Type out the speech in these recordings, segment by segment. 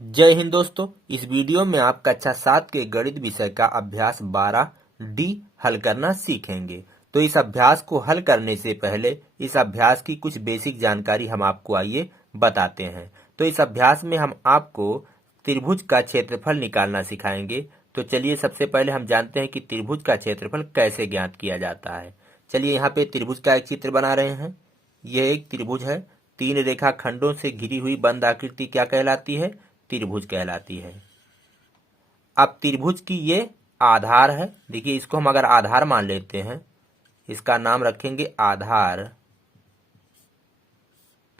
जय हिंद दोस्तों। इस वीडियो में आप कक्षा 7 के गणित विषय का अभ्यास 12D हल करना सीखेंगे। तो इस अभ्यास को हल करने से पहले इस अभ्यास की कुछ बेसिक जानकारी हम आपको आइए बताते हैं। तो इस अभ्यास में हम आपको त्रिभुज का क्षेत्रफल निकालना सिखाएंगे। तो चलिए सबसे पहले हम जानते हैं कि त्रिभुज का क्षेत्रफल कैसे ज्ञात किया जाता है। चलिए यहाँ पे त्रिभुज का एक चित्र बना रहे हैं। यह एक त्रिभुज है। 3 रेखा खंडों से घिरी हुई बंद आकृति क्या कहलाती है? त्रिभुज कहलाती है। अब त्रिभुज की ये आधार है। देखिए इसको हम अगर आधार मान लेते हैं, इसका नाम रखेंगे आधार।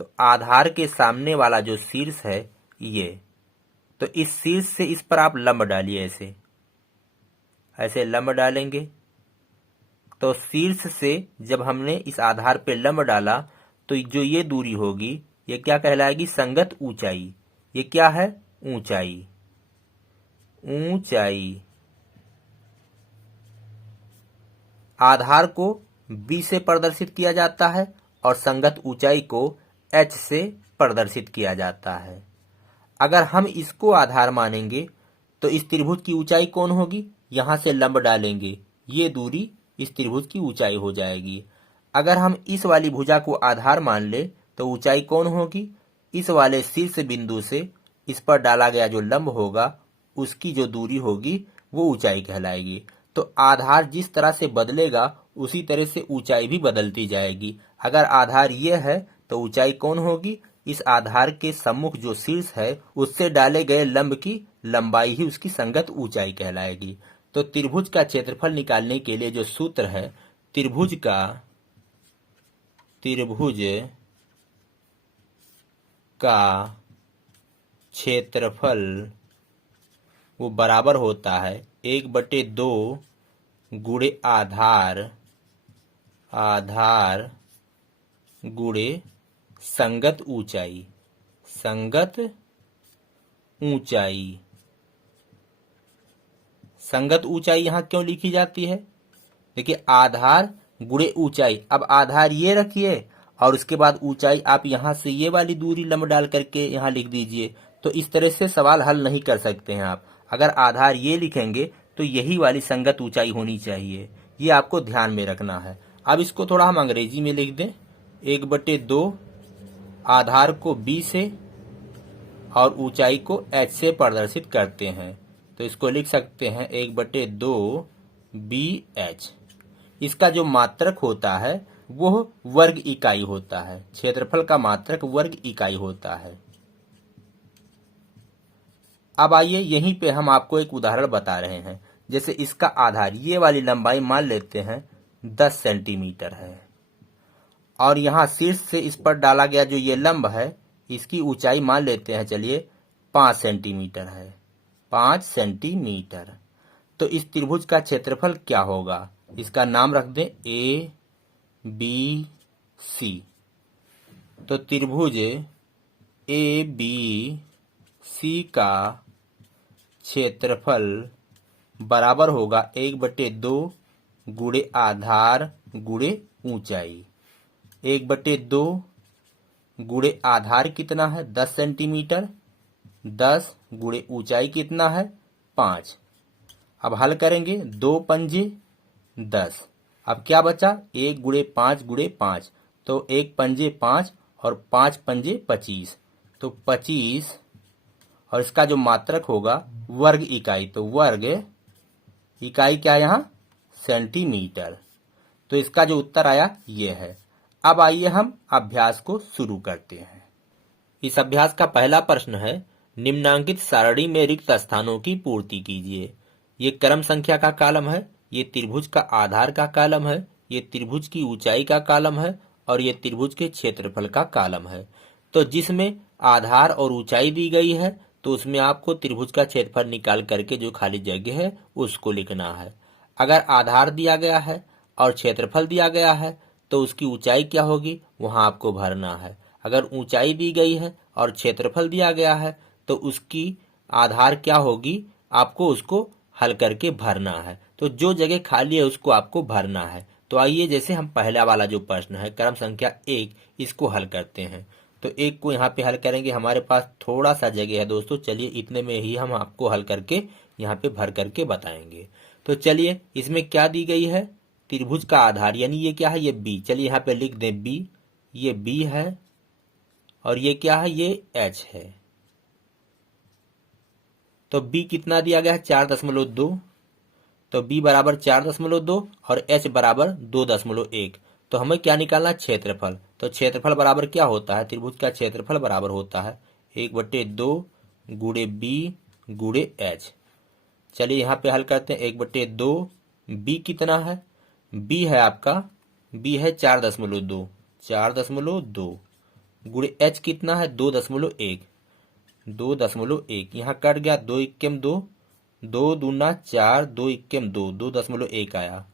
तो आधार के सामने वाला जो शीर्ष है ये, तो इस शीर्ष से इस पर आप लंब डालिए। ऐसे ऐसे लंब डालेंगे तो शीर्ष से जब हमने इस आधार पे लंब डाला तो जो ये दूरी होगी ये क्या कहलाएगी? संगत ऊंचाई। ये क्या है? ऊंचाई। ऊंचाई आधार को B से प्रदर्शित किया जाता है और संगत ऊंचाई को H से प्रदर्शित किया जाता है। अगर हम इसको आधार मानेंगे तो इस त्रिभुज की ऊंचाई कौन होगी? यहां से लंब डालेंगे, ये दूरी इस त्रिभुज की ऊंचाई हो जाएगी। अगर हम इस वाली भुजा को आधार मान ले तो ऊंचाई कौन होगी? इस वाले शीर्ष बिंदु से इस पर डाला गया जो लंब होगा उसकी जो दूरी होगी वो ऊंचाई कहलाएगी। तो आधार जिस तरह से बदलेगा उसी तरह से ऊंचाई भी बदलती जाएगी। अगर आधार ये है तो ऊंचाई कौन होगी? इस आधार के सम्मुख जो शीर्ष है उससे डाले गए लंब की लंबाई ही उसकी संगत ऊंचाई कहलाएगी। तो त्रिभुज का क्षेत्रफल निकालने के लिए जो सूत्र है, त्रिभुज का क्षेत्रफल वो बराबर होता है 1/2 गुणे आधार गुणे संगत ऊंचाई। संगत ऊंचाई यहां क्यों लिखी जाती है? देखिए आधार गुणे ऊंचाई। अब आधार ये रखिए और उसके बाद ऊंचाई आप यहां से ये वाली दूरी लंब डाल करके यहां लिख दीजिए। तो इस तरह से सवाल हल नहीं कर सकते हैं आप। अगर आधार ये लिखेंगे तो यही वाली संगत ऊंचाई होनी चाहिए। ये आपको ध्यान में रखना है। अब इसको थोड़ा हम अंग्रेजी में लिख दें। 1/2 आधार को B से और ऊंचाई को H से प्रदर्शित करते हैं। तो इसको लिख सकते हैं 1/2 BH। इसका जो मात्रक होता है वो वर्ग इकाई होता है। क्षेत्रफल का मात्रक वर्ग इकाई होता है। अब आइए यहीं पे हम आपको एक उदाहरण बता रहे हैं। जैसे इसका आधार ये वाली लंबाई मान लेते हैं 10 सेंटीमीटर है और यहाँ शीर्ष से इस पर डाला गया जो ये लंब है इसकी ऊंचाई मान लेते हैं, चलिए 5 सेंटीमीटर है। 5 सेंटीमीटर। तो इस त्रिभुज का क्षेत्रफल क्या होगा? इसका नाम रख दें ABC। तो त्रिभुज ABC का क्षेत्रफल बराबर होगा 1/2 गुणे आधार गुणे ऊंचाई। 1/2 गुणे आधार कितना है? 10 सेंटीमीटर। 10 गुणे ऊंचाई कितना है? 5। अब हल करेंगे, 2 पंजे 10। अब क्या बचा? 1 गुणे 5 गुणे 5। तो 1 पंजे 5 और 5 पंजे 25। तो 25 और इसका जो मात्रक होगा वर्ग इकाई। तो वर्ग इकाई क्या यहाँ? सेंटीमीटर। तो इसका जो उत्तर आया ये है। अब आइए हम अभ्यास को शुरू करते हैं। इस अभ्यास का पहला प्रश्न है, निम्नांकित सारणी में रिक्त स्थानों की पूर्ति कीजिए। ये क्रम संख्या का कॉलम है, ये त्रिभुज का आधार का कॉलम है, ये त्रिभुज की ऊंचाई का कॉलम है और ये त्रिभुज के क्षेत्रफल का कॉलम है। तो जिसमें आधार और ऊंचाई दी गई है तो उसमें आपको त्रिभुज का क्षेत्रफल निकाल करके जो खाली जगह है उसको लिखना है। अगर आधार दिया गया है और क्षेत्रफल दिया गया है तो उसकी ऊंचाई क्या होगी वहां आपको भरना है। अगर ऊंचाई दी गई है और क्षेत्रफल दिया गया है तो उसकी आधार क्या होगी आपको उसको हल करके भरना है। तो जो जगह खाली है उसको आपको भरना है। तो आइए जैसे हम पहला वाला जो प्रश्न है क्रम संख्या 1 इसको हल करते हैं। तो एक को यहाँ पे हल करेंगे। हमारे पास थोड़ा सा जगह है दोस्तों, चलिए इतने में ही हम आपको हल करके यहाँ पे भर करके बताएंगे। तो चलिए इसमें क्या दी गई है, त्रिभुज का आधार, यानी ये क्या है, ये बी। चलिए यहाँ पे लिख दें बी, ये बी है और ये क्या है, ये एच है। तो बी कितना दिया गया है, 4.2। तो बी बराबर 4.2 और एच बराबर 2.1। तो हमें क्या निकालना है, क्षेत्रफल। तो क्षेत्रफल बराबर क्या होता है, त्रिभुज का क्षेत्रफल बराबर होता है 1/2 गुणे बी गुणे एच। चलिए यहाँ पे हल करते हैं। 1/2, बी कितना है, बी है आपका, बी है 4.2, 4.2 गुणे एच कितना है, 2.1, 2.1। यहाँ कट गया, 2 इक्केम 2, 2 दूना 4, 2 इक्केम 2, 2.1 आया।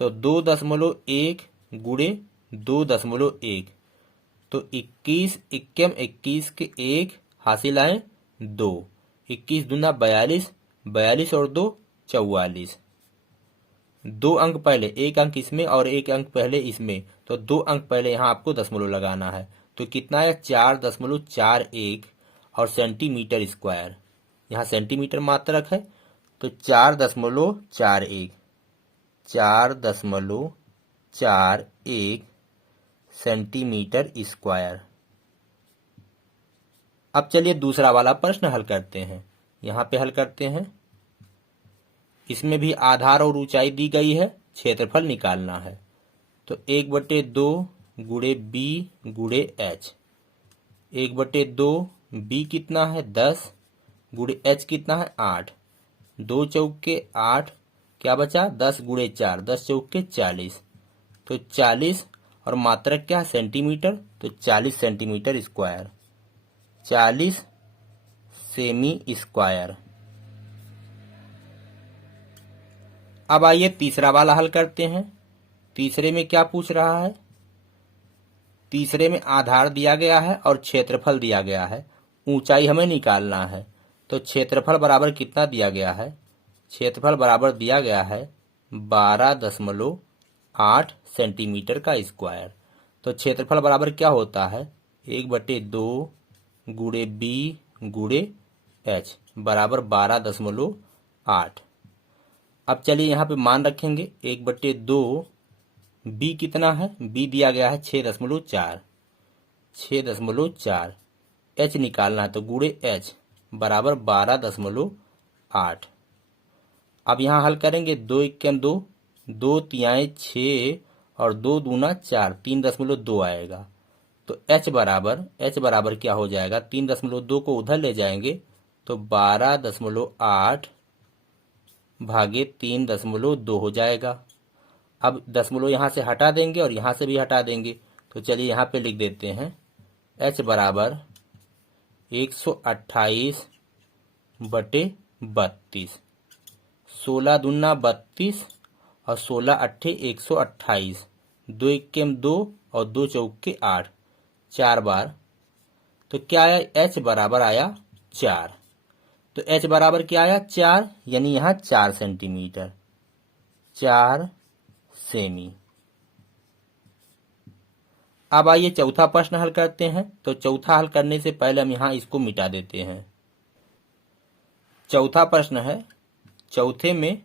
तो 2.1 गुणे 2.1, तो 21 इक्केम 21 के 1 हासिल आए 2, 21 दूना 42, 42 और 2 44। 2 अंक पहले, एक अंक इसमें और एक अंक पहले इसमें, तो 2 अंक पहले यहाँ आपको दशमलव लगाना है। तो कितना है, 4.41 और सेंटीमीटर स्क्वायर, यहाँ सेंटीमीटर मात्रक है। तो 4.41, 4.41 सेंटीमीटर स्क्वायर। अब चलिए दूसरा वाला प्रश्न हल करते हैं। यहाँ पे हल करते हैं। इसमें भी आधार और ऊंचाई दी गई है, क्षेत्रफल निकालना है। तो 1/2 गुणे बी गुणे एच, 1/2 बी कितना है 10 गुणे एच कितना है 8, 2 चौके 8, क्या बचा 10 गुणे 4, 10 चौके 40। तो 40 और मात्रक क्या है, सेंटीमीटर। तो 40 सेंटीमीटर स्क्वायर, 40 सेमी स्क्वायर। अब आइए तीसरा वाला हल करते हैं। तीसरे में क्या पूछ रहा है, तीसरे में आधार दिया गया है और क्षेत्रफल दिया गया है, ऊंचाई हमें निकालना है। तो क्षेत्रफल बराबर कितना दिया गया है, क्षेत्रफल बराबर दिया गया है 12.8 सेंटीमीटर का स्क्वायर। तो क्षेत्रफल बराबर क्या होता है, 1/2 गुणे बी गुणे एच बराबर 12.8। अब चलिए यहाँ पे मान रखेंगे, 1/2 बी कितना है, बी दिया गया है 6.4, 6.4, एच निकालना है। तो गुणे एच बराबर 12.8। अब यहाँ हल करेंगे, 2 इक्केम 2, 2 तियाएं 6 और 2 दूना 4, 3.2 आएगा। तो एच बराबर क्या हो जाएगा, 3.2 को उधर ले जाएंगे तो 12.8 भागे 3.2 हो जाएगा। अब दशमलव यहाँ से हटा देंगे और यहाँ से भी हटा देंगे। तो चलिए यहाँ पे लिख देते हैं, एच बराबर 128/32, 16 दूना 32 और 16 अट्ठे 128, 2 इक्केम 2 और 2 चौके 8, 4 बार। तो क्या आया, एच बराबर आया 4। तो एच बराबर क्या आया, 4, यानी यहाँ 4 सेंटीमीटर, 4 सेमी। अब आइए चौथा प्रश्न हल करते हैं। तो चौथा हल करने से पहले हम यहाँ इसको मिटा देते हैं। चौथा प्रश्न है, चौथे में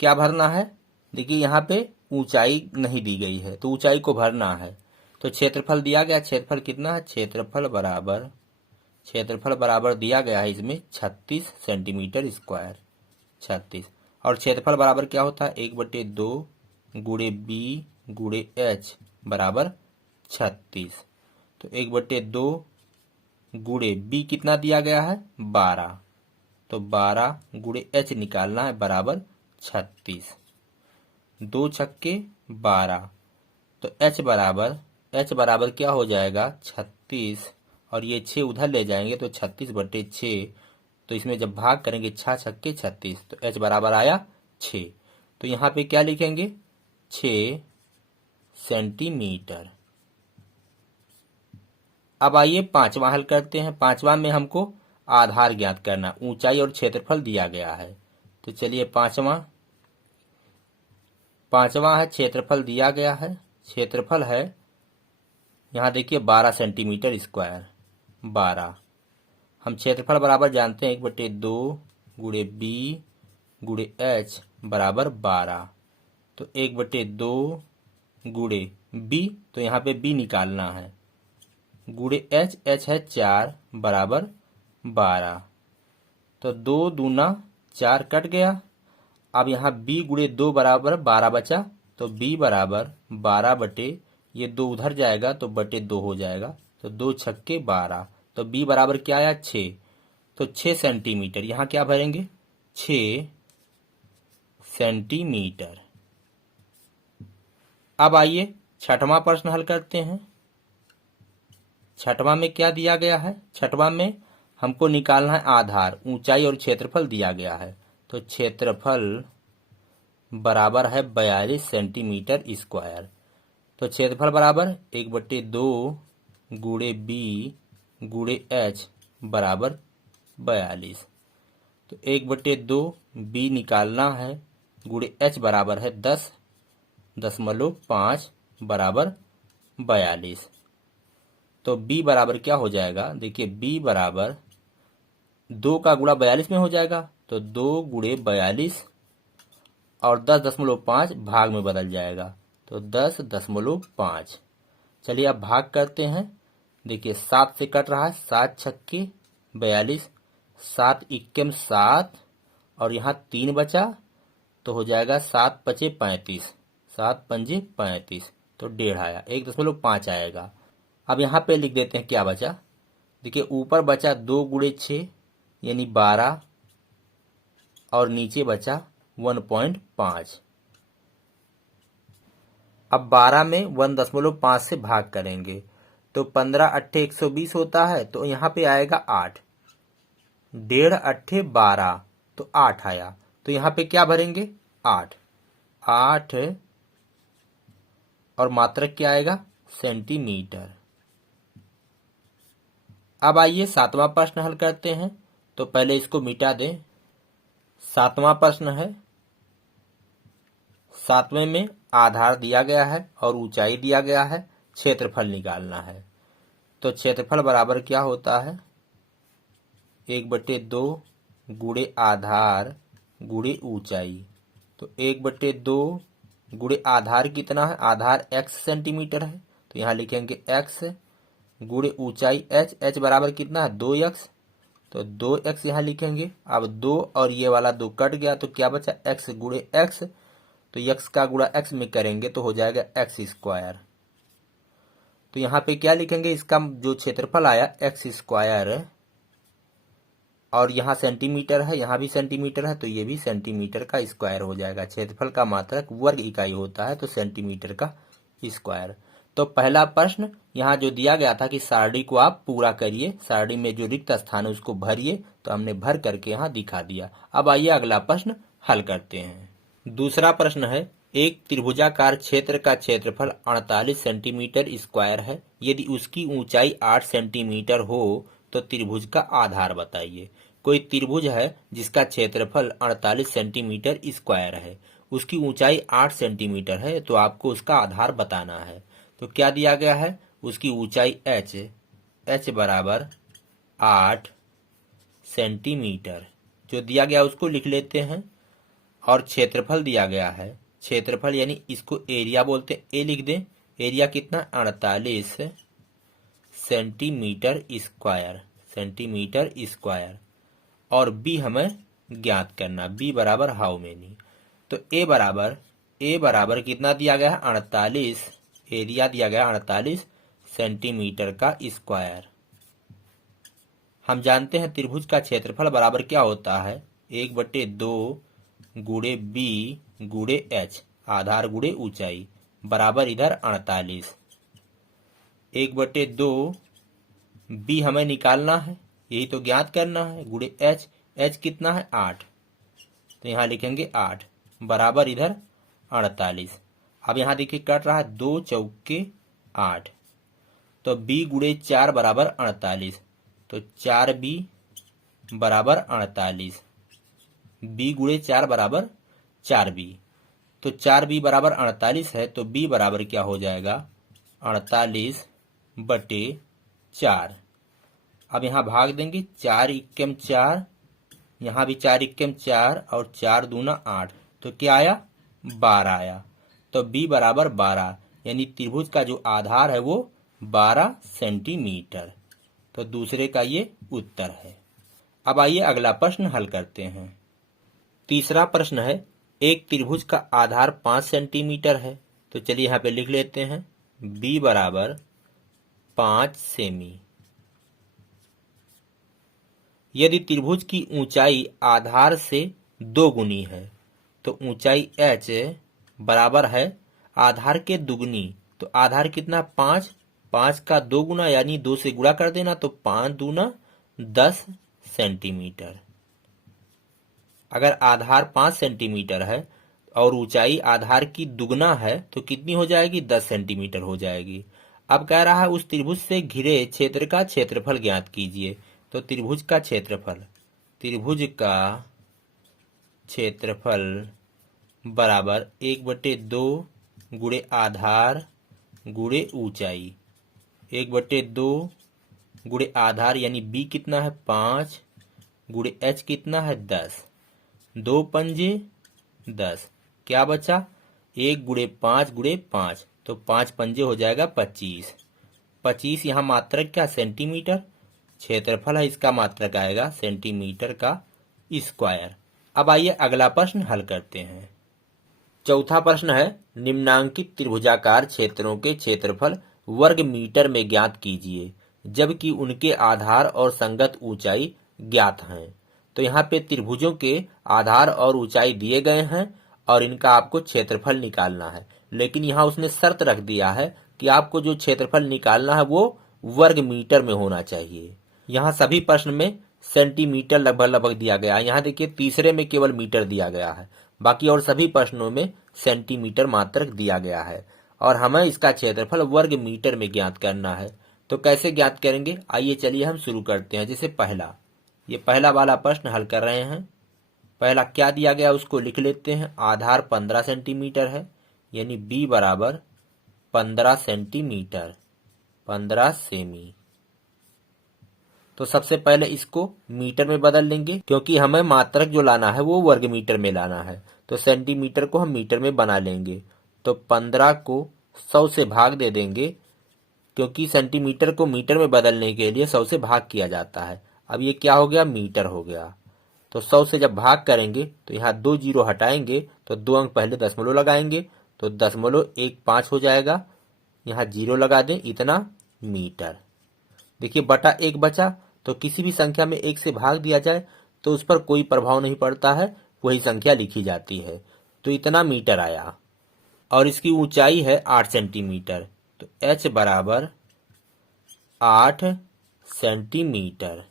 क्या भरना है, देखिए यहाँ पे ऊंचाई नहीं दी गई है तो ऊंचाई को भरना है। तो क्षेत्रफल दिया गया, क्षेत्रफल कितना है, क्षेत्रफल बराबर दिया गया है इसमें 36 सेंटीमीटर स्क्वायर, 36। और क्षेत्रफल बराबर क्या होता है, 1/2 गुणे बी गुणे एच बराबर 36। तो 1/2 गुणे बी कितना दिया गया है 12, तो 12 गुणे एच निकालना है बराबर 36, 2 छक्के 12। तो एच बराबर क्या हो जाएगा 36, और ये 6 उधर ले जाएंगे तो 36/6। तो इसमें जब भाग करेंगे 6 छक्के 36, तो एच बराबर आया 6। तो यहाँ पे क्या लिखेंगे, 6 सेंटीमीटर। अब आइए पांचवा हल करते हैं। पांचवा में हमको आधार ज्ञात करना, ऊंचाई और क्षेत्रफल दिया गया है। तो चलिए पांचवा है, क्षेत्रफल दिया गया है। क्षेत्रफल है यहाँ देखिए 12 सेंटीमीटर स्क्वायर 12। हम क्षेत्रफल बराबर जानते हैं 1/2 गुणे बी गुणे एच बराबर 12। तो 1/2 गुणे बी, तो यहाँ पे बी निकालना है, गुणे एच, एच है 4 बराबर 12। तो 2 दूना 4 कट गया। अब यहाँ b गुणे 2 बराबर 12 बचा, तो b बराबर 12 बटे ये 2 उधर जाएगा तो बटे 2 हो जाएगा, तो 2 छक्के 12। तो b बराबर क्या आया 6, तो 6 सेंटीमीटर। यहाँ क्या भरेंगे 6 सेंटीमीटर। अब आइए छठवां प्रश्न हल करते हैं। छठवां में क्या दिया गया है, छठवां में हमको निकालना है आधार, ऊंचाई और क्षेत्रफल दिया गया है। तो क्षेत्रफल बराबर है 42 सेंटीमीटर स्क्वायर। तो क्षेत्रफल बराबर 1/2 गुणे बी गुणे एच बराबर 42। तो 1/2 बी निकालना है, गुणे एच बराबर है 10.5 बराबर 42। तो b बराबर क्या हो जाएगा, देखिए b बराबर 2 का गुणा 42 में हो जाएगा, तो 2 गुणे 42 और 10.5 भाग में बदल जाएगा, तो 10.5। चलिए अब भाग करते हैं। देखिए 7 से कट रहा है, 7 छक्के 42, 7 इक्कम 7 और यहाँ 3 बचा, तो हो जाएगा 7 पचे 35, 7 पंजे 35, तो 1.5 आया, 1.5 आएगा। अब यहाँ पे लिख देते हैं क्या बचा। देखिए ऊपर बचा 2 गुणे 6 यानी 12 और नीचे बचा 1.5। अब 12 में 1.5 से भाग करेंगे तो 15 अट्ठे 120 होता है, तो यहाँ पे आएगा 8। 1.5 अट्ठे 12, तो 8 आया। तो यहाँ पे क्या भरेंगे 8 और मात्रक क्या आएगा सेंटीमीटर। अब आइए सातवां प्रश्न हल करते हैं। तो पहले इसको मिटा दें। सातवां प्रश्न है, सातवें में आधार दिया गया है और ऊंचाई दिया गया है, क्षेत्रफल निकालना है। तो क्षेत्रफल बराबर क्या होता है 1/2 गुणे आधार गुणे ऊंचाई। तो 1/2 गुणे आधार कितना है, आधार x सेंटीमीटर है, तो यहाँ लिखेंगे x गुणे ऊंचाई h, h बराबर कितना है 2x, तो 2x यहाँ लिखेंगे। अब 2 और ये वाला 2 कट गया, तो क्या बचा x गुणे x, तो x का गुणा x में करेंगे तो हो जाएगा x स्क्वायर। तो यहाँ पे क्या लिखेंगे, इसका जो क्षेत्रफल आया x स्क्वायर, और यहाँ सेंटीमीटर है, यहाँ भी सेंटीमीटर है, तो ये भी सेंटीमीटर का स्क्वायर हो जाएगा। क्षेत्रफल का मात्रक वर्ग इकाई होता है, तो सेंटीमीटर का स्क्वायर। तो पहला प्रश्न यहाँ जो दिया गया था कि सारणी को आप पूरा करिए, सारणी में जो रिक्त स्थान है उसको भरिए, तो हमने भर करके यहाँ दिखा दिया। अब आइए अगला प्रश्न हल करते हैं। दूसरा प्रश्न है, एक त्रिभुजाकार क्षेत्र का क्षेत्रफल 48 सेंटीमीटर स्क्वायर है। यदि उसकी ऊंचाई 8 सेंटीमीटर हो तो त्रिभुज का आधार बताइए। कोई त्रिभुज है जिसका क्षेत्रफल 48 सेंटीमीटर स्क्वायर है, उसकी ऊंचाई 8 सेंटीमीटर है, तो आपको उसका आधार बताना है। तो क्या दिया गया है, उसकी ऊंचाई h बराबर 8 सेंटीमीटर जो दिया गया उसको लिख लेते हैं, और क्षेत्रफल दिया गया है, क्षेत्रफल यानी इसको एरिया बोलते हैं, ए लिख दें। एरिया कितना 48 सेंटीमीटर स्क्वायर, और बी हमें ज्ञात करना, बी बराबर हाउ मेनी। तो ए बराबर कितना दिया गया है 48, एरिया दिया गया 48 सेंटीमीटर का स्क्वायर। हम जानते हैं त्रिभुज का क्षेत्रफल बराबर क्या होता है 1/2 गुणे बी गुणे एच, आधार गुणे ऊंचाई, बराबर इधर 48। 1/2 बी हमें निकालना है, यही तो ज्ञात करना है, गुणे एच कितना है 8, तो यहाँ लिखेंगे 8 बराबर इधर 48। अब यहाँ देखिए कट रहा है 2 चौके 8, तो b गुणे 4 बराबर 48, तो 4b बराबर 48, b गुणे 4 बराबर 4b, तो 4b बराबर 48 है, तो b बराबर क्या हो जाएगा 48 बटे 4। अब यहाँ भाग देंगे, 4 इक्कम 4, यहाँ भी 4 इक्कम 4 और 4 दूना 8, तो क्या आया 12 आया। तो b बराबर 12, यानी त्रिभुज का जो आधार है वो 12 सेंटीमीटर। तो दूसरे का ये उत्तर है। अब आइए अगला प्रश्न हल करते हैं। तीसरा प्रश्न है, एक त्रिभुज का आधार 5 सेंटीमीटर है। तो चलिए यहाँ पे लिख लेते हैं, b बराबर 5 सेमी। यदि त्रिभुज की ऊंचाई आधार से 2 गुनी है तो ऊंचाई h बराबर है आधार के दुगनी। तो आधार कितना 5, 5 का 2 गुना यानी 2 से गुणा कर देना, तो 5 दूना 10 सेंटीमीटर। अगर आधार 5 सेंटीमीटर है और ऊंचाई आधार की दुगना है तो कितनी हो जाएगी 10 सेंटीमीटर हो जाएगी। अब कह रहा है उस त्रिभुज से घिरे क्षेत्र का क्षेत्रफल ज्ञात कीजिए। तो त्रिभुज का क्षेत्रफल बराबर 1/2 गुणे आधार गुणे ऊंचाई। 1/2 गुणे आधार यानी b कितना है 5 गुणे h कितना है 10, 2 पंजे 10, क्या बचा 1 गुणे 5 गुणे 5, तो 5 पंजे हो जाएगा 25। 25 यहाँ मात्रक क्या सेंटीमीटर, क्षेत्रफल है इसका मात्रक आएगा सेंटीमीटर का स्क्वायर। अब आइए अगला प्रश्न हल करते हैं। चौथा प्रश्न है, निम्नांकित त्रिभुजाकार क्षेत्रों के क्षेत्रफल वर्ग मीटर में ज्ञात कीजिए जबकि उनके आधार और संगत ऊंचाई ज्ञात हैं। तो यहाँ पे त्रिभुजों के आधार और ऊंचाई दिए गए हैं और इनका आपको क्षेत्रफल निकालना है, लेकिन यहाँ उसने शर्त रख दिया है कि आपको जो क्षेत्रफल निकालना है वो वर्ग मीटर में होना चाहिए। यहाँ सभी प्रश्न में सेंटीमीटर लगभग दिया गया है। यहाँ देखिए तीसरे में केवल मीटर दिया गया है, बाकी और सभी प्रश्नों में सेंटीमीटर मात्रक दिया गया है और हमें इसका क्षेत्रफल वर्ग मीटर में ज्ञात करना है। तो कैसे ज्ञात करेंगे, आइए चलिए हम शुरू करते हैं। जैसे पहला वाला प्रश्न हल कर रहे हैं। पहला क्या दिया गया उसको लिख लेते हैं। आधार 15 सेंटीमीटर है यानी b बराबर 15 सेंटीमीटर, 15 सेमी। तो सबसे पहले इसको मीटर में बदल लेंगे क्योंकि हमें मात्रक जो लाना है वो वर्ग मीटर में लाना है। तो सेंटीमीटर को हम मीटर में बना लेंगे। तो 15 को 100 से भाग दे देंगे क्योंकि सेंटीमीटर को मीटर में बदलने के लिए 100 से भाग किया जाता है। अब ये क्या हो गया मीटर हो गया। तो 100 से जब भाग करेंगे तो यहाँ 2 जीरो हटाएंगे तो 2 अंक पहले दशमलव लगाएंगे तो 0.15 हो जाएगा। यहाँ 0 लगा दें, इतना मीटर। देखिए बटा 1 बचा, तो किसी भी संख्या में 1 से भाग दिया जाए तो उस पर कोई प्रभाव नहीं पड़ता है, वही संख्या लिखी जाती है। तो इतना मीटर आया और इसकी ऊंचाई है 8 सेंटीमीटर। तो h बराबर 8 सेंटीमीटर।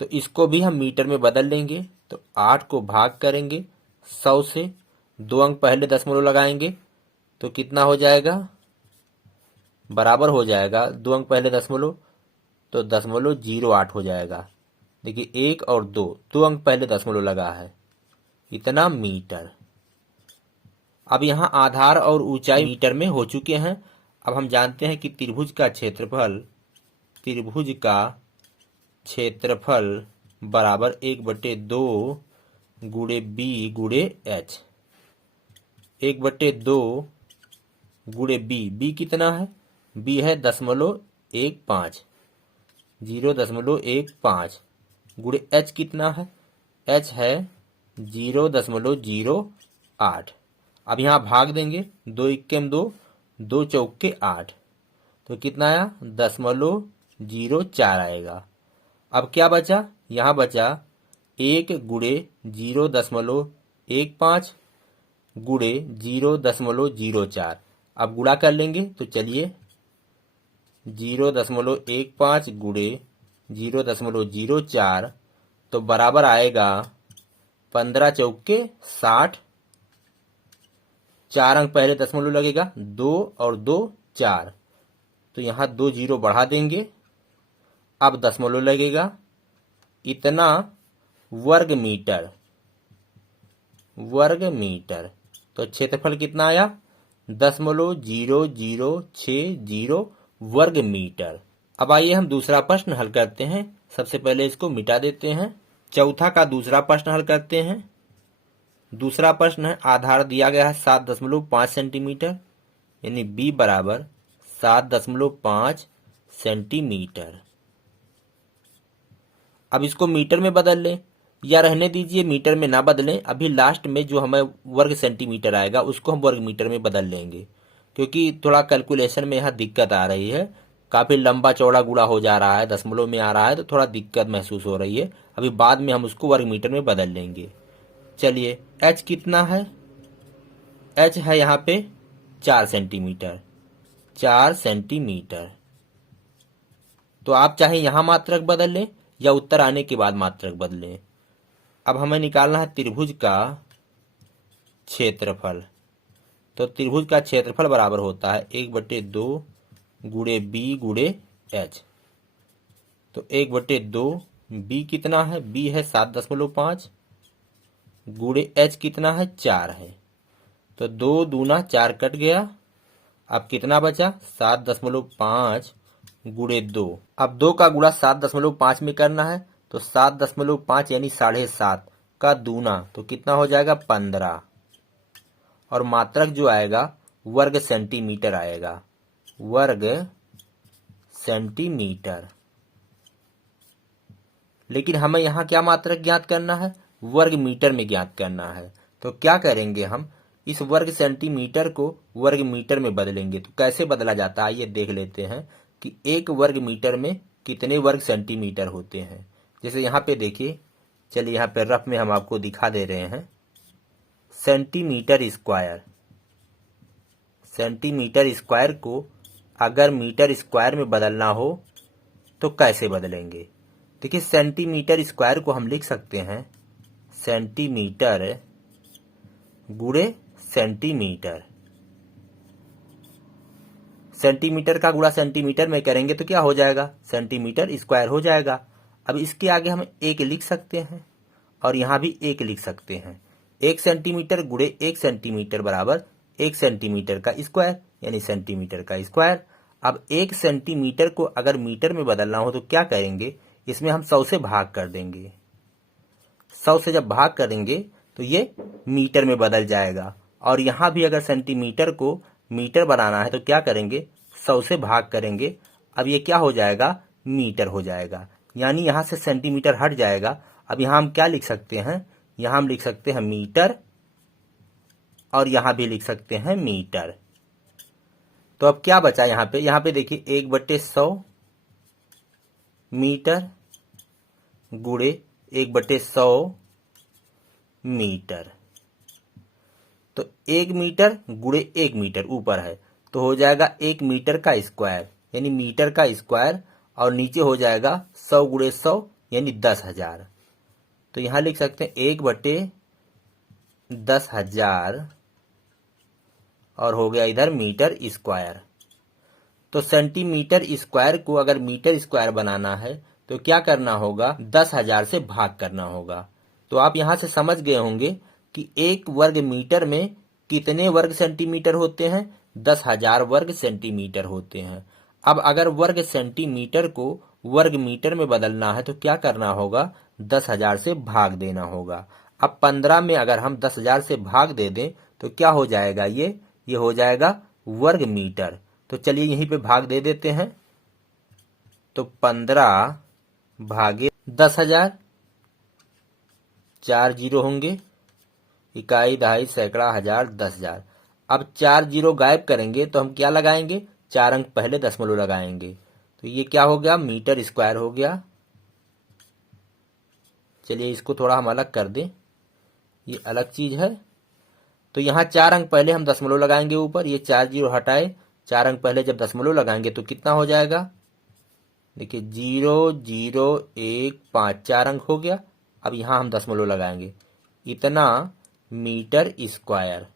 तो इसको भी हम मीटर में बदल लेंगे। तो 8 को भाग करेंगे 100 से, 2 अंक पहले दशमलव लगाएंगे तो कितना हो जाएगा, बराबर हो जाएगा 2 अंक पहले दशमलव तो 0.08 हो जाएगा। देखिए 1 और 2 अंक पहले दशमलव लगा है, इतना मीटर। अब यहाँ आधार और ऊंचाई मीटर में हो चुके हैं। अब हम जानते हैं कि त्रिभुज का क्षेत्रफल बराबर 1/2 गुणे b गुणे h। 1/2 गुणे b कितना है, b है 0.15, 0.15 गुणे h कितना है, h है 0.08। अब यहाँ भाग देंगे, 2 इक्के 2, 2 चौके 8, तो कितना आया 0.04 आएगा। अब क्या बचा, यहाँ बचा 1 गुणे 0.15 गुणे 0.04। अब गुणा कर लेंगे तो चलिए 0.15 गुणे 0.04 तो बराबर आएगा 15 चौके 60। 4 अंक पहले दशमलव लगेगा, 2 और 2 4, तो यहाँ 2 जीरो बढ़ा देंगे। अब दशमलव लगेगा, इतना वर्ग मीटर। तो क्षेत्रफल कितना आया 0.0060 वर्ग मीटर। अब आइए हम दूसरा प्रश्न हल करते हैं। सबसे पहले इसको मिटा देते हैं। चौथा का दूसरा प्रश्न हल करते हैं। दूसरा प्रश्न है, आधार दिया गया है 7.5 सेंटीमीटर, यानी B बराबर 7.5 सेंटीमीटर। अब इसको मीटर में बदल लें, या रहने दीजिए मीटर में ना बदलें, अभी लास्ट में जो हमें वर्ग सेंटीमीटर आएगा उसको हम वर्ग मीटर में बदल लेंगे, क्योंकि थोड़ा कैलकुलेशन में यहाँ दिक्कत आ रही है। काफ़ी लंबा चौड़ा गुणा हो जा रहा है, दशमलव में आ रहा है, तो थोड़ा दिक्कत महसूस हो रही है। अभी बाद में हम उसको वर्ग मीटर में बदल लेंगे। चलिए, h कितना है? h है यहाँ पे 4 सेंटीमीटर। 4 सेंटीमीटर। तो आप चाहे यहाँ मात्रक बदल लें या उत्तर आने के बाद मात्रक बदलें। अब हमें निकालना है त्रिभुज का क्षेत्रफल। तो त्रिभुज का क्षेत्रफल बराबर होता है 1/2 गुणे b गुणे h। तो 1/2 b कितना है? b है 7.5 गुणे h कितना है? 4 है। तो 2 दूना 4 कट गया। अब कितना बचा? 7.5 गुणे 2। अब 2 का गुणा 7.5 में करना है, तो 7.5 यानी 7.5 का दूना, तो कितना हो जाएगा? 15। और मात्रक जो आएगा वर्ग सेंटीमीटर आएगा। वर्ग सेंटीमीटर। लेकिन हमें यहाँ क्या मात्रक ज्ञात करना है? वर्ग मीटर में ज्ञात करना है। तो क्या करेंगे हम? इस वर्ग सेंटीमीटर को वर्ग मीटर में बदलेंगे। तो कैसे बदला जाता है आइए देख लेते हैं कि एक वर्ग मीटर में कितने वर्ग सेंटीमीटर होते हैं। जैसे यहाँ पे देखिए, चलिए यहाँ पे रफ में हम आपको दिखा दे रहे हैं। Centimetre square. सेंटीमीटर स्क्वायर को अगर मीटर स्क्वायर में बदलना हो तो कैसे बदलेंगे? देखिए, सेंटीमीटर स्क्वायर को हम लिख सकते हैं सेंटीमीटर गुणे सेंटीमीटर। सेंटीमीटर का गुणा सेंटीमीटर में करेंगे तो क्या हो जाएगा? सेंटीमीटर स्क्वायर हो जाएगा। अब इसके आगे हम 1 लिख सकते हैं और यहाँ भी 1 लिख सकते हैं। 1 सेंटीमीटर गुणे 1 सेंटीमीटर बराबर 1 सेंटीमीटर का स्क्वायर, यानी सेंटीमीटर का स्क्वायर। अब 1 सेंटीमीटर को अगर मीटर में बदलना हो तो क्या करेंगे? इसमें हम 100 से भाग कर देंगे। 100 से जब भाग करेंगे तो ये मीटर में बदल जाएगा। और यहाँ भी अगर सेंटीमीटर को मीटर बनाना है तो क्या करेंगे? 100 से भाग करेंगे। अब ये क्या हो जाएगा? मीटर हो जाएगा। यानी यहाँ से सेंटीमीटर हट जाएगा। अब यहाँ हम क्या लिख सकते हैं? यहाँ हम लिख सकते हैं मीटर, और यहाँ भी लिख सकते हैं मीटर। तो अब क्या बचा यहाँ पे? यहाँ पे देखिए 1/100 मीटर गुणे 1/100 मीटर। तो 1 मीटर गुणे 1 मीटर ऊपर है तो हो जाएगा 1 मीटर का स्क्वायर, यानी मीटर का स्क्वायर, और नीचे हो जाएगा 100 गुणे 100 यानी 10,000। तो यहाँ लिख सकते हैं 1/10,000 और हो गया इधर मीटर स्क्वायर। तो सेंटीमीटर स्क्वायर को अगर मीटर स्क्वायर बनाना है तो क्या करना होगा? 10,000 से भाग करना होगा। तो आप यहाँ से समझ गए होंगे कि एक वर्ग मीटर में कितने वर्ग सेंटीमीटर होते हैं? 10,000 वर्ग सेंटीमीटर होते हैं। अब अगर वर्ग सेंटीमीटर को वर्ग मीटर में बदलना है तो क्या करना होगा? 10,000 से भाग देना होगा। अब 15 में अगर हम 10,000 से भाग दे दें तो क्या हो जाएगा? ये हो जाएगा वर्ग मीटर। तो चलिए यहीं पे भाग दे देते हैं। तो 15 भागे 10,000, 4 जीरो होंगे, इकाई, दहाई, सैकड़ा, हजार, 10,000। अब 4 जीरो गायब करेंगे तो हम क्या लगाएंगे? 4 अंक पहले दशमलव लगाएंगे। तो ये क्या हो गया? मीटर स्क्वायर हो गया। चलिए इसको थोड़ा हम अलग कर दें, ये अलग चीज है। तो यहाँ 4 अंक पहले हम दशमलव लगाएंगे ऊपर, ये 4 जीरो हटाए, 4 अंक पहले जब दशमलव लगाएंगे तो कितना हो जाएगा? देखिए 0,0,1,5, 4 अंक हो गया। अब यहाँ हम दशमलव लगाएंगे, इतना मीटर स्क्वायर,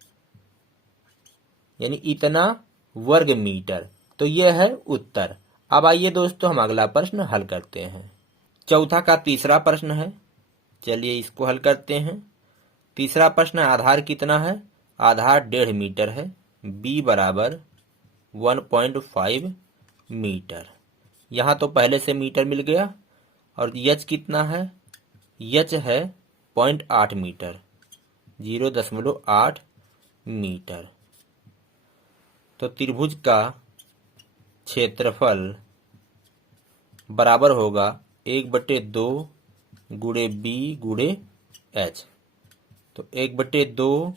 यानी इतना वर्ग मीटर। तो यह है उत्तर। अब आइए दोस्तों हम अगला प्रश्न हल करते हैं। चौथा का तीसरा प्रश्न है, चलिए इसको हल करते हैं। तीसरा प्रश्न, आधार कितना है? आधार 1.5 मीटर है। b बराबर 1.5 मीटर। यहाँ तो पहले से मीटर मिल गया। और यच कितना है? यच है 0.8 मीटर, 0.8 मीटर। तो त्रिभुज का क्षेत्रफल बराबर होगा 1/2 गुणे बी गुणे एच। तो 1/2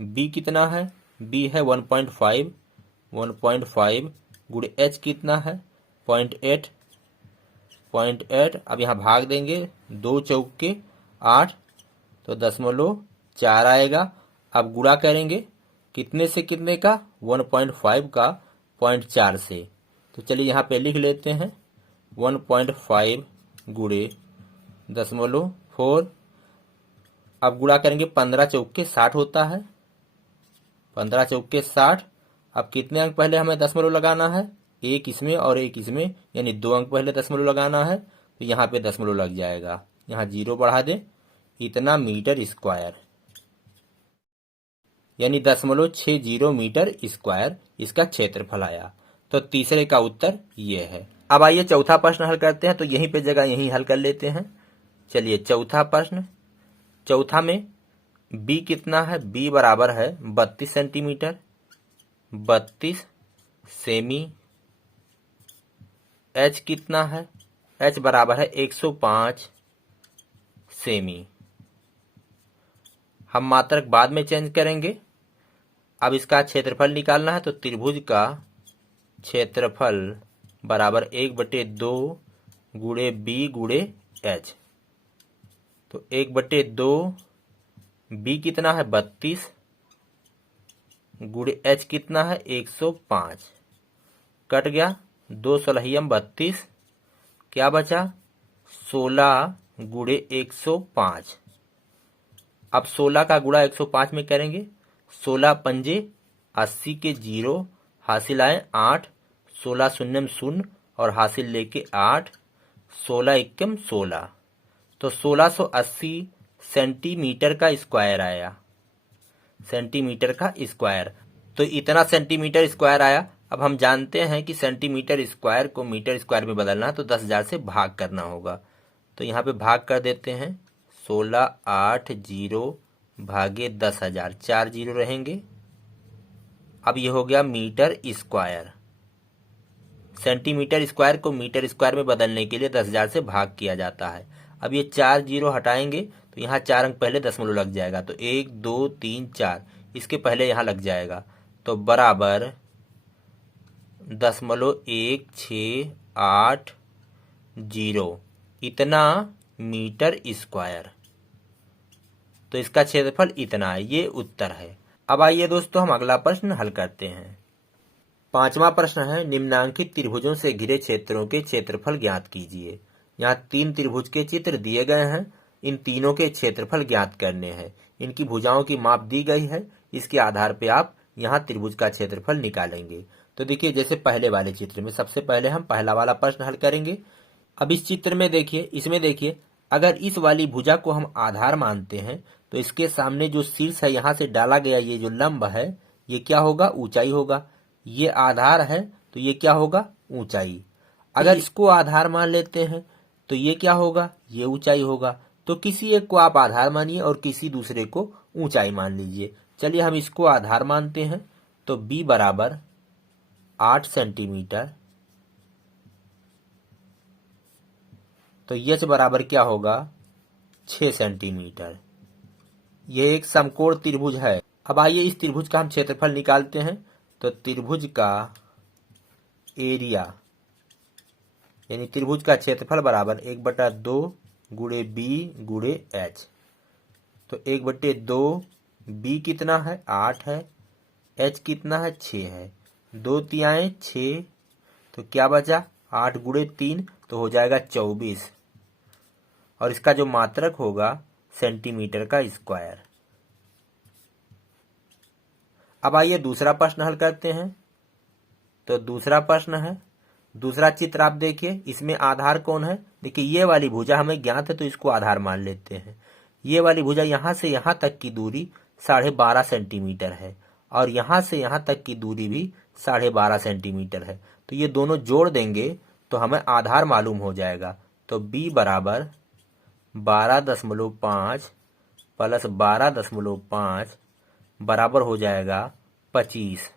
बी कितना है? बी है 1.5 गुणे एच कितना है? 0.8। अब यहाँ भाग देंगे, 2 चौके 8, तो 0.4 आएगा। अब गुणा करेंगे कितने से कितने का? 1.5 का 0.4 से। तो चलिए यहाँ पे लिख लेते हैं 1.5 गुणे 0.4। अब गुणा करेंगे 15 चौके 60 होता है, 15 चौके 60। अब कितने अंक पहले हमें दशमलव लगाना है? एक इसमें और एक इसमें, यानी 2 अंक पहले दशमलव लगाना है। तो यहाँ पे दशमलव लग जाएगा, यहाँ 0 बढ़ा दें, इतना मीटर स्क्वायर, यानी 0.60 मीटर स्क्वायर इसका क्षेत्रफल आया। तो तीसरे का उत्तर ये है। अब आइए चौथा प्रश्न हल करते हैं। तो यहीं पे जगह यहीं हल कर लेते हैं। चलिए चौथा प्रश्न। चौथा में बी कितना है? बी बराबर है 32 सेंटीमीटर, 32 सेमी। एच कितना है? एच बराबर है 105 सेमी। हम मात्रक बाद में चेंज करेंगे। अब इसका क्षेत्रफल निकालना है। तो त्रिभुज का क्षेत्रफल बराबर 1/2 गुणे बी गुणे एच। तो 1/2 बी कितना है? 32 गुणे एच कितना है? 105। कट गया, 2 सलहियम 32, क्या बचा? 16 गुणे 105। अब 16 का गुणा 105 में करेंगे। 16 पंजे 80 के 0 हासिल आए 8, 16 शून्यम 0 और हासिल लेके 8, 16 एकम 16। तो 1680 सेंटीमीटर का स्क्वायर आया, सेंटीमीटर का स्क्वायर। तो इतना सेंटीमीटर स्क्वायर आया। अब हम जानते हैं कि सेंटीमीटर स्क्वायर को मीटर स्क्वायर में बदलना है तो 10,000 से भाग करना होगा। तो यहाँ पे भाग कर देते हैं, 1680 भागे 10,000, 4 जीरो रहेंगे। अब ये हो गया मीटर स्क्वायर। सेंटीमीटर स्क्वायर को मीटर स्क्वायर में बदलने के लिए 10,000 से भाग किया जाता है। अब ये 4 जीरो हटाएंगे तो यहाँ 4 अंक पहले दशमलव लग जाएगा। तो 1 2 3 4 इसके पहले यहाँ लग जाएगा। तो बराबर 0.1680 इतना मीटर स्क्वायर। तो इसका क्षेत्रफल इतना है, ये उत्तर है। अब आइए दोस्तों हम अगला प्रश्न हल करते हैं। पांचवा प्रश्न है, निम्नांकित त्रिभुजों से घिरे क्षेत्रों के क्षेत्रफल ज्ञात कीजिए। यहाँ 3 त्रिभुज के चित्र दिए गए हैं, इन तीनों के क्षेत्रफल ज्ञात करने हैं। इनकी भुजाओं की माप दी गई है, इसके आधार पे आप यहाँ त्रिभुज का क्षेत्रफल निकालेंगे। तो देखिए जैसे पहले वाले चित्र में सबसे पहले हम पहला वाला प्रश्न हल करेंगे। अब इस चित्र में देखिए, इसमें देखिए, अगर इस वाली भुजा को हम आधार मानते हैं तो इसके सामने जो शीर्ष है यहाँ से डाला गया ये जो लंब है ये क्या होगा? ऊंचाई होगा। ये आधार है तो ये क्या होगा? ऊंचाई। अगर इसको आधार मान लेते हैं तो ये क्या होगा? ये ऊंचाई होगा। तो किसी एक को आप आधार मानिए और किसी दूसरे को ऊंचाई मान लीजिए। चलिए हम इसको आधार मानते हैं। तो b बराबर 8 सेंटीमीटर, तो h बराबर क्या होगा? 6 सेंटीमीटर। यह एक समकोण त्रिभुज है। अब आइए इस त्रिभुज का हम क्षेत्रफल निकालते हैं। तो त्रिभुज का एरिया यानी त्रिभुज का क्षेत्रफल बराबर 1/2 गुणे बी गुणे एच। तो 1/2 बी कितना है? 8 है। एच कितना है? 6 है। 2 तिहाई 6, तो क्या बचा? 8 गुणे 3 तो हो जाएगा 24। और इसका जो मात्रक होगा सेंटीमीटर का स्क्वायर। अब आइए दूसरा प्रश्न हल करते हैं। तो दूसरा प्रश्न है, दूसरा चित्र आप देखिए, इसमें आधार कौन है? देखिए ये वाली भुजा हमें ज्ञात है तो इसको आधार मान लेते हैं। ये वाली भुजा यहां से यहां तक की दूरी 12.5 सेंटीमीटर है और यहां से यहां तक की दूरी भी 12.5 सेंटीमीटर है। तो ये दोनों जोड़ देंगे तो हमें आधार मालूम हो जाएगा। तो b बराबर 12.5 प्लस 12.5 बराबर हो जाएगा 25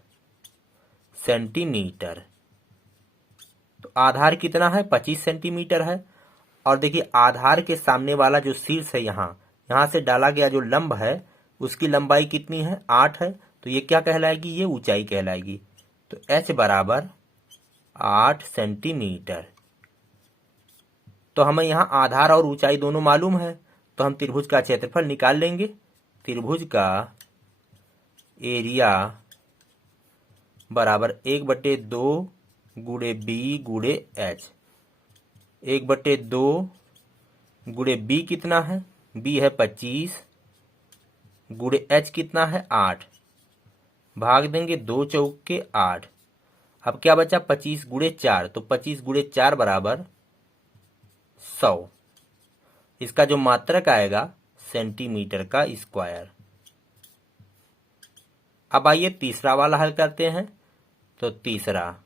सेंटीमीटर। तो आधार कितना है? 25 सेंटीमीटर है। और देखिए आधार के सामने वाला जो शीर्ष है यहाँ से डाला गया जो लंब है उसकी लंबाई कितनी है? 8 है। तो ये क्या कहलाएगी? ये ऊंचाई कहलाएगी। तो h बराबर 8 सेंटीमीटर। तो हमें यहाँ आधार और ऊंचाई दोनों मालूम है, तो हम त्रिभुज का क्षेत्रफल निकाल लेंगे। त्रिभुज का एरिया बराबर 1/2 गुणे बी गुणे एच। 1/2 गुणे बी कितना है? बी है 25 गुणे एच कितना है? 8। भाग देंगे 2 चौके 8। अब क्या बचा? 25 गुणे 4। तो 25 गुणे 4 बराबर 100। इसका जो मात्रक आएगा सेंटीमीटर का स्क्वायर। अब आइए तीसरा वाला हल करते हैं। तो तीसरा,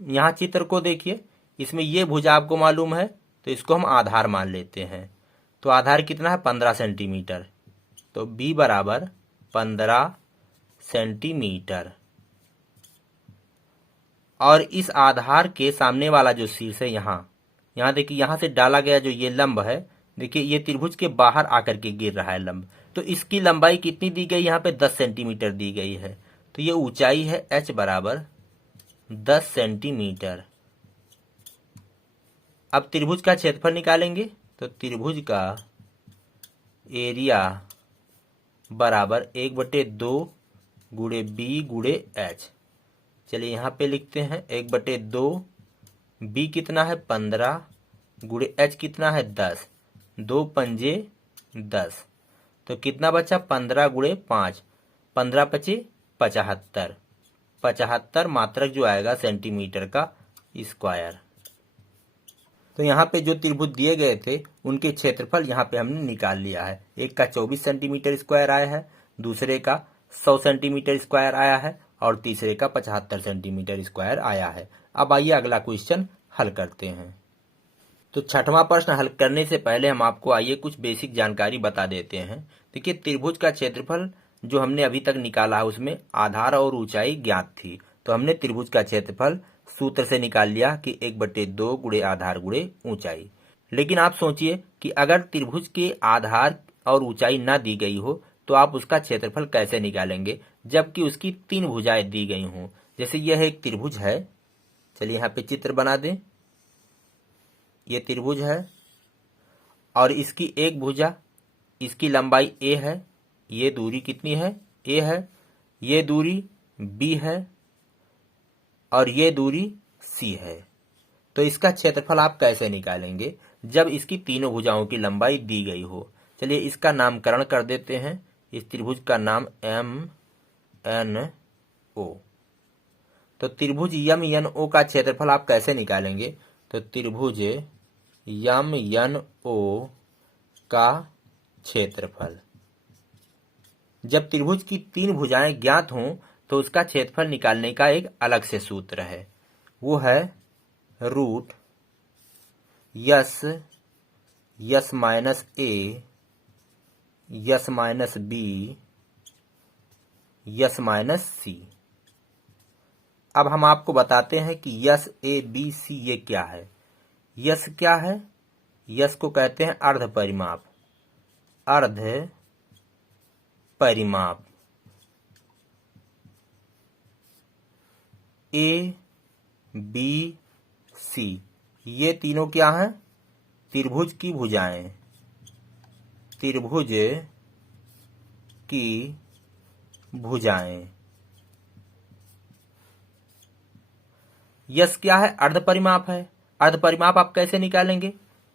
यहां चित्र को देखिए, इसमें ये भुजा आपको मालूम है तो इसको हम आधार मान लेते हैं। तो आधार कितना है? 15 सेंटीमीटर। तो b बराबर 15 सेंटीमीटर। और इस आधार के सामने वाला जो शीर्ष है यहाँ देखिए, यहाँ से डाला गया जो ये लंब है, देखिए ये त्रिभुज के बाहर आकर के गिर रहा है लंब। तो इसकी लंबाई कितनी दी गई? यहाँ पे 10 सेंटीमीटर दी गई है। तो ये ऊंचाई है h बराबर 10 सेंटीमीटर। अब त्रिभुज का क्षेत्रफल निकालेंगे। तो त्रिभुज का एरिया बराबर 1/2 गुणे बी गुणे एच। चलिए यहाँ पे लिखते हैं 1/2। बी कितना है? 15 गुणे एच कितना है? 10। 2 पंजे 10। तो कितना बचा? 15 गुणे 5। 15 पचे 75। 75 मात्रक जो आएगा सेंटीमीटर का स्क्वायर। तो यहाँ पे जो त्रिभुज दिए गए थे उनके क्षेत्रफल यहाँ पे हमने निकाल लिया है। एक का 24 सेंटीमीटर स्क्वायर आया है, दूसरे का 100 सेंटीमीटर स्क्वायर आया है और तीसरे का 75 सेंटीमीटर स्क्वायर आया है। अब आइए अगला क्वेश्चन हल करते हैं। तो छठवां प्रश्न हल करने से पहले हम आपको आइए कुछ बेसिक जानकारी बता देते हैं। देखिए त्रिभुज का क्षेत्रफल जो हमने अभी तक निकाला है उसमें आधार और ऊंचाई ज्ञात थी, तो हमने त्रिभुज का क्षेत्रफल सूत्र से निकाल लिया कि 1/2 गुणे आधार गुणे ऊंचाई। लेकिन आप सोचिए कि अगर त्रिभुज के आधार और ऊंचाई ना दी गई हो तो आप उसका क्षेत्रफल कैसे निकालेंगे, जबकि उसकी 3 भुजाएं दी गई हों। जैसे यह एक त्रिभुज है, चलिए यहाँ पे चित्र बना दें। ये त्रिभुज है और इसकी एक भुजा, इसकी लंबाई a है, ये दूरी कितनी है? a है, ये दूरी b है और ये दूरी c है। तो इसका क्षेत्रफल आप कैसे निकालेंगे जब इसकी तीनों भुजाओं की लंबाई दी गई हो? चलिए इसका नामकरण कर देते हैं। इस त्रिभुज का नाम MNO। तो त्रिभुज MNO का क्षेत्रफल आप कैसे निकालेंगे? तो त्रिभुज MNO का क्षेत्रफल, जब त्रिभुज की 3 भुजाएं ज्ञात हों तो उसका क्षेत्रफल निकालने का एक अलग से सूत्र है। वो है root S minus A S minus B S minus C. अब हम आपको बताते हैं कि यस ए बी सी ये क्या है। यस क्या है? यस को कहते हैं अर्ध परिमाप। अर्ध परिमाप। ए बी सी ये तीनों क्या हैं? त्रिभुज की भुजाएं। त्रिभुज की भुजाएं। यस क्या है? अर्ध परिमाप है। अर्ध परिमाप आप कैसे निकालेंगे?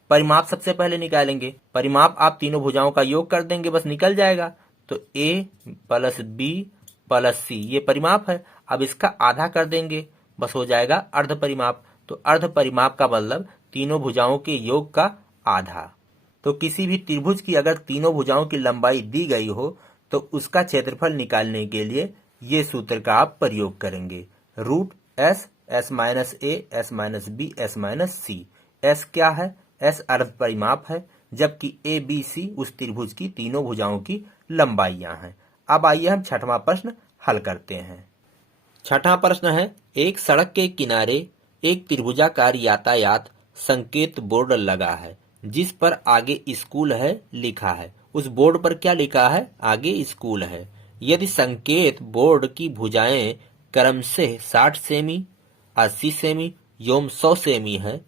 परिमाप सबसे पहले निकालेंगे। परिमाप आप तीनों भुजाओं का योग कर देंगे, बस निकल जाएगा। तो a प्लस बी प्लस सी ये परिमाप है। अब इसका आधा कर देंगे, बस हो जाएगा अर्ध परिमाप। तो अर्ध परिमाप का मतलब तीनों भुजाओं के योग का आधा। तो किसी भी त्रिभुज की अगर तीनों भुजाओं की लंबाई दी गई हो तो उसका क्षेत्रफल निकालने के लिए ये सूत्र का आप प्रयोग करेंगे। Root S, S minus A, S minus B, S minus C. S क्या है? एस अर्ध परिमाप है, जबकि ए बी सी उस त्रिभुज की तीनों भुजाओं की लंबाइयां हैं। अब आइए हम छठवां प्रश्न हल करते हैं। छठा प्रश्न है, एक सड़क के किनारे एक त्रिभुजाकार यातायात संकेत बोर्ड लगा है जिस पर आगे स्कूल है लिखा है। उस बोर्ड पर क्या लिखा है? आगे स्कूल है। यदि संकेत बोर्ड की भुजाएं क्रमशः 60 सेमी, 80 सेमी एवं 100 सेमी है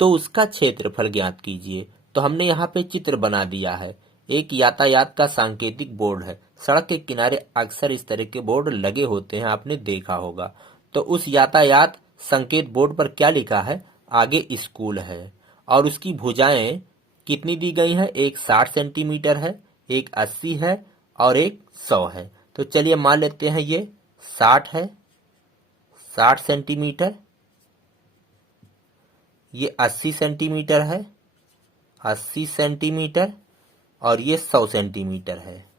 तो उसका क्षेत्रफल ज्ञात कीजिए। तो हमने यहाँ पे चित्र बना दिया है। एक यातायात का सांकेतिक बोर्ड है। सड़क के किनारे अक्सर इस तरह के बोर्ड लगे होते हैं, आपने देखा होगा। तो उस यातायात संकेत बोर्ड पर क्या लिखा है? आगे स्कूल है। और उसकी भुजाएं कितनी दी गई है? एक 60 सेंटीमीटर है, एक 80 है और एक 100 है। तो चलिए मान लेते हैं ये 60 है, 60 सेंटीमीटर। ये 80 सेंटीमीटर है, 80 सेंटीमीटर और ये 100 सेंटीमीटर है।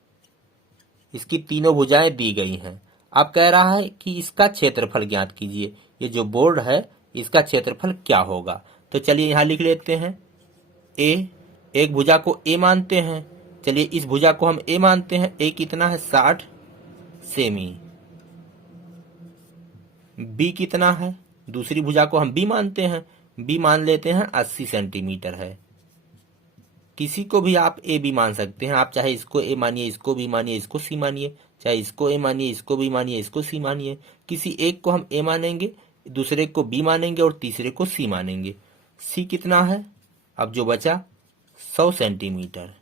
इसकी तीनों भुजाएं दी गई हैं। अब कह रहा है कि इसका क्षेत्रफल ज्ञात कीजिए। ये जो बोर्ड है इसका क्षेत्रफल क्या होगा? तो चलिए यहां लिख लेते हैं ए। एक भुजा को ए मानते हैं। चलिए इस भुजा को हम ए मानते हैं। ए कितना है? 60 सेमी। बी कितना है? दूसरी भुजा को हम बी मानते हैं। बी मान लेते हैं 80 सेंटीमीटर है। किसी को भी आप ए बी मान सकते हैं। आप चाहे इसको ए मानिए, इसको बी मानिए, इसको सी मानिए, चाहे इसको ए मानिए, इसको बी मानिए, इसको सी मानिए। किसी एक को हम ए मानेंगे, दूसरे को बी मानेंगे और तीसरे को सी मानेंगे। सी कितना है? अब जो बचा 100 सेंटीमीटर।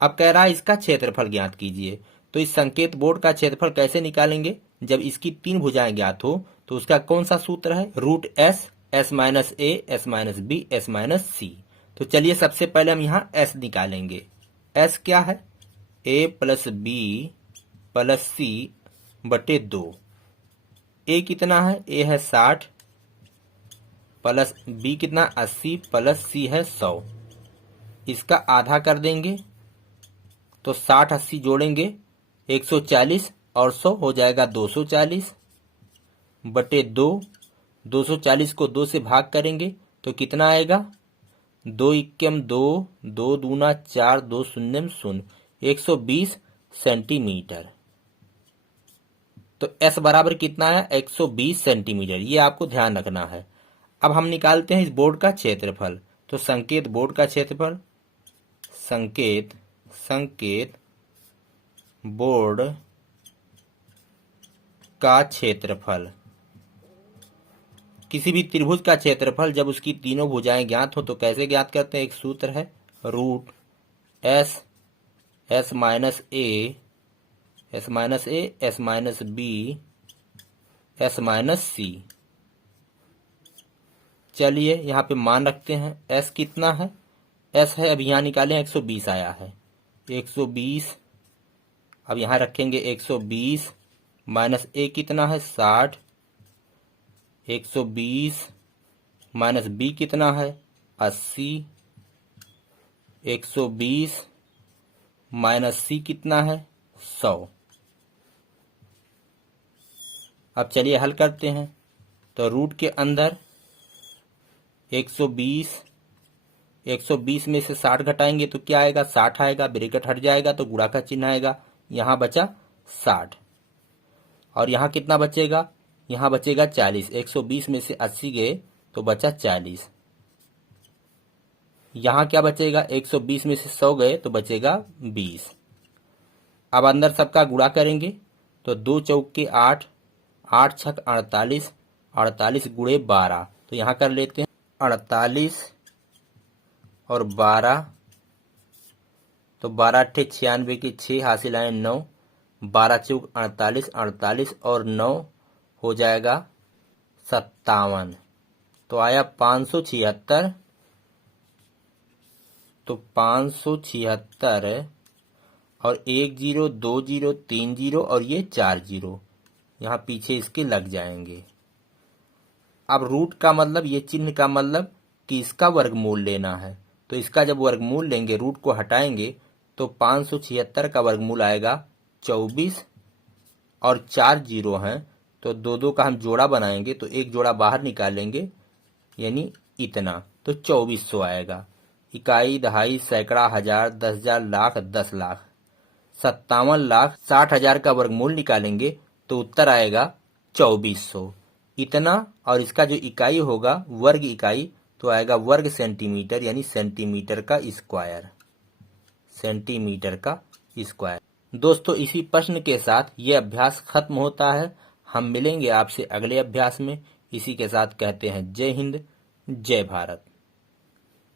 अब कह रहा है इसका क्षेत्रफल ज्ञात कीजिए। तो इस संकेत बोर्ड का क्षेत्रफल कैसे निकालेंगे? जब इसकी तीन भुजाएं ज्ञात हो तो उसका कौन सा सूत्र है? Root S, S minus A, S minus B, S minus C. तो चलिए सबसे पहले हम यहाँ एस निकालेंगे। एस क्या है? ए प्लस बी प्लस सी बटे 2। ए कितना है? ए है 60 प्लस बी कितना? 80 प्लस सी है 100। इसका आधा कर देंगे तो 60 80 जोड़ेंगे 140 और 100 हो जाएगा 240 बटे 2। 240 को 2 से भाग करेंगे तो कितना आएगा? 2 इक्कम 2, 2 दूना 4, 2 शून्यम 0, 120 सेंटीमीटर। तो एस बराबर कितना है? 120 सेंटीमीटर। ये आपको ध्यान रखना है। अब हम निकालते हैं इस बोर्ड का क्षेत्रफल। तो संकेत बोर्ड का क्षेत्रफल, संकेत बोर्ड का क्षेत्रफल, किसी भी त्रिभुज का क्षेत्रफल जब उसकी तीनों भुजाएं ज्ञात हो तो कैसे ज्ञात करते हैं? एक सूत्र है, root S, S minus A, S minus A, S minus B, S minus C. चलिए यहाँ पे मान रखते हैं। एस कितना है? एस है, अब यहाँ निकालें 120 आया है। 120 अब यहाँ रखेंगे 120 माइनस ए कितना है? 60। 120 माइनस बी कितना है? 80। 120 माइनस सी कितना है? 100। अब चलिए हल करते हैं। तो रूट के अंदर 120 में से 60 घटाएंगे तो क्या आएगा? 60 आएगा। ब्रैकेट हट जाएगा तो गुणा का चिन्ह आएगा। यहाँ बचा 60 और यहाँ कितना बचेगा? यहाँ बचेगा 40। 120 में से 80 गए तो बचा 40। यहाँ क्या बचेगा? 120 में से 100 गए तो बचेगा 20। अब अंदर सबका गुणा करेंगे तो 2 चौके 8, 8 छक 48, 48 गुणे 12। तो यहाँ कर लेते हैं 48 और 12, तो 12 अट्ठे 96 के 6 हासिल आए 9, 12 चौक 48, 48 और 9 हो जाएगा 57। तो आया 576। तो 576 और 1 0, 2 0, 3 0 और ये 4 0 यहाँ पीछे इसके लग जाएंगे। अब रूट का मतलब, ये चिन्ह का मतलब कि इसका वर्गमूल लेना है। तो इसका जब वर्गमूल लेंगे, रूट को हटाएंगे तो 576 का वर्गमूल आएगा 24 और 4 जीरो हैं तो दो दो का हम जोड़ा बनाएंगे तो एक जोड़ा बाहर निकालेंगे यानी इतना, तो 2400 आएगा। इकाई, दहाई, सैकड़ा, हजार, 10,000, लाख, 10 लाख, 57,60,000 का वर्गमूल निकालेंगे तो उत्तर आएगा 2400। इतना और इसका जो इकाई होगा वर्ग इकाई तो आएगा वर्ग सेंटीमीटर यानी सेंटीमीटर का स्क्वायर, सेंटीमीटर का स्क्वायर। दोस्तों इसी प्रश्न के साथ ये अभ्यास खत्म होता है। हम मिलेंगे आपसे अगले अभ्यास में। इसी के साथ कहते हैं जय हिंद, जय भारत।